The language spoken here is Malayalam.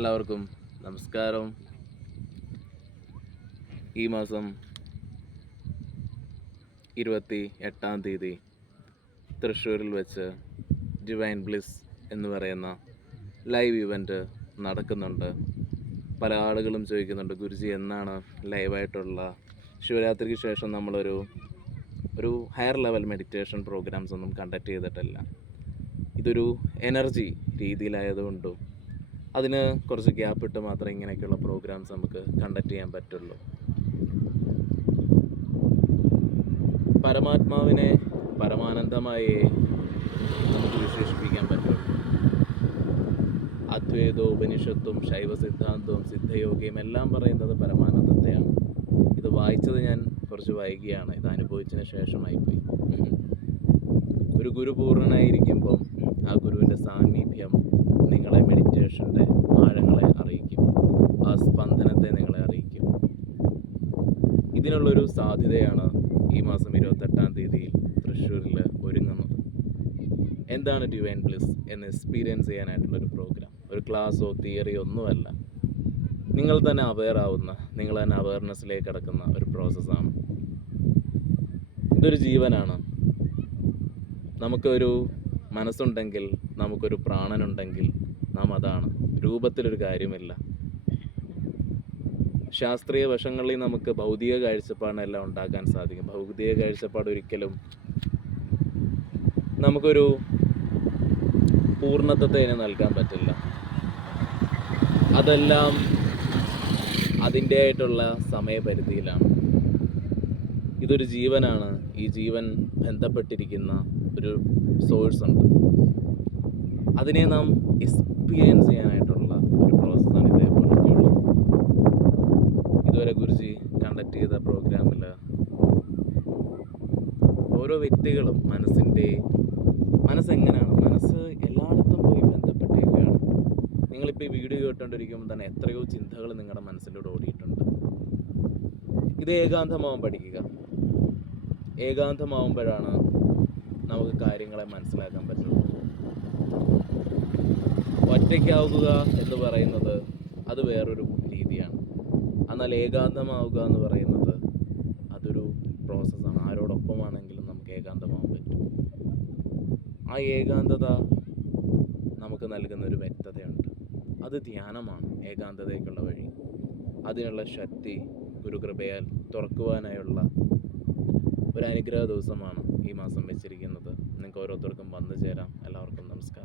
എല്ലാവർക്കും നമസ്കാരം. ഈ മാസം 28 തൃശ്ശൂരിൽ വെച്ച് ഡിവൈൻ ബ്ലിസ് എന്ന് പറയുന്ന ലൈവ് ഇവൻറ്റ് നടക്കുന്നുണ്ട്. പല ആളുകളും ചോദിക്കുന്നുണ്ട്, ഗുരുജി എന്നാണ് ലൈവായിട്ടുള്ള ശിവരാത്രിക്ക് ശേഷം നമ്മളൊരു ഹയർ ലെവൽ മെഡിറ്റേഷൻ പ്രോഗ്രാംസ് ഒന്നും കണ്ടക്ട് ചെയ്തിട്ടില്ല. ഇതൊരു എനർജി രീതിയിലായതുകൊണ്ടും അതിന് കുറച്ച് ഗ്യാപ്പ് ഇട്ട് മാത്രമേ ഇങ്ങനെയൊക്കെയുള്ള പ്രോഗ്രാംസ് നമുക്ക് കണ്ടക്ട് ചെയ്യാൻ പറ്റുള്ളൂ. പരമാത്മാവിനെ പരമാനന്ദമായി നമുക്ക് വിശേഷിപ്പിക്കാൻ പറ്റുള്ളൂ. അദ്വൈതവും ഉപനിഷത്തും ശൈവ സിദ്ധാന്തവും സിദ്ധയോഗിയും എല്ലാം പറയുന്നത് പരമാനന്ദത്തെയാണ്. ഇത് വായിച്ചത് ഞാൻ കുറച്ച് വൈകിയാണ്, ഇത് അനുഭവിച്ചതിന് ശേഷമായിപ്പോയി. ഒരു ഗുരു പൂർണ്ണനായിരിക്കുമ്പം ആ ഗുരുവിൻ്റെ സാന്നിധ്യം നിങ്ങളെ മെഡിറ്റേഷൻ്റെ ആഴങ്ങളെ അറിയിക്കും, ആ സ്പന്ദനത്തെ നിങ്ങളെ അറിയിക്കും. ഇതിനുള്ളൊരു സാധ്യതയാണ് ഈ മാസം 28 തൃശ്ശൂരിൽ ഒരുങ്ങുന്നത്. എന്താണ് ഡിവൈൻ ബ്ലിസ് എന്ന് എക്സ്പീരിയൻസ് ചെയ്യാനായിട്ടുള്ളൊരു പ്രോഗ്രാം, ഒരു ക്ലാസ്സോ തിയറിയോ ഒന്നുമല്ല. നിങ്ങൾ തന്നെ അവെയർ ആവുന്ന, നിങ്ങൾ തന്നെ അവെയർനെസ്സിലേക്ക് കടക്കുന്ന ഒരു പ്രോസസ്സാണ്. ഇതൊരു ജീവനാണ്. നമുക്കൊരു മനസ്സുണ്ടെങ്കിൽ, നമുക്കൊരു പ്രാണനുണ്ടെങ്കിൽ നാം അതാണ്. രൂപത്തിലൊരു കാര്യമില്ല. ശാസ്ത്രീയ വശങ്ങളിൽ നമുക്ക് ഭൗതിക കാഴ്ചപ്പാടിനെല്ലാം ഉണ്ടാക്കാൻ സാധിക്കും. ഭൗതിക കാഴ്ചപ്പാട് ഒരിക്കലും നമുക്കൊരു പൂർണ്ണത്വത്തെ അതിന് നൽകാൻ പറ്റില്ല. അതെല്ലാം അതിൻ്റെ ആയിട്ടുള്ള സമയപരിധിയിലാണ്. ഇതൊരു ജീവനാണ്. ഈ ജീവൻ ബന്ധപ്പെട്ടിരിക്കുന്ന ഒരു സോഴ്സ് ഉണ്ട്. അതിനെ നാം എക്സ്പീരിയൻസ് ചെയ്യാനായിട്ടുള്ള ഒരു പ്രോസസ്സാണ് ഇതേപോലെയൊക്കെയുള്ളത്. ഇതുവരെ ഗുരുജി കണ്ടക്ട് ചെയ്ത പ്രോഗ്രാമിൽ ഓരോ വ്യക്തികളും മനസ്സെങ്ങനെയാണ്, മനസ്സ് എല്ലായിടത്തും പോയി ബന്ധപ്പെട്ടിരിക്കുകയാണ്. നിങ്ങളിപ്പോൾ ഈ വീഡിയോ കേട്ടുകൊണ്ടിരിക്കുമ്പോൾ തന്നെ എത്രയോ ചിന്തകൾ നിങ്ങളുടെ മനസ്സിലൂടെ ഓടിയിട്ടുണ്ട്. ഇത് ഏകാന്തമാവാൻ പഠിക്കുക. ഏകാന്തമാവുമ്പോഴാണ് നമുക്ക് കാര്യങ്ങളെ മനസ്സിലാക്കാൻ പറ്റുള്ളൂ. ഒറ്റയ്ക്കാവുക എന്ന് പറയുന്നത് അത് വേറൊരു രീതിയാണ്. എന്നാൽ ഏകാന്തമാവുക എന്ന് പറയുന്നത് അതൊരു പ്രോസസ്സാണ്. ആരോടൊപ്പമാണെങ്കിലും നമുക്ക് ഏകാന്തമാവാൻ പറ്റും. ആ ഏകാന്തത നമുക്ക് നൽകുന്നൊരു വ്യക്തതയുണ്ട്. അത് ധ്യാനമാണ്, ഏകാന്തതയ്ക്കുള്ള വഴി. അതിനുള്ള ശക്തി ഗുരുകൃപയാൽ തുറക്കുവാനായുള്ള ഒരു അനുഗ്രഹ ദിവസമാണ് ഈ മാസം വെച്ചിരിക്കുന്നത്. നിങ്ങൾക്ക് ഓരോരുത്തർക്കും വന്നു ചേരാം. എല്ലാവർക്കും നമസ്കാരം.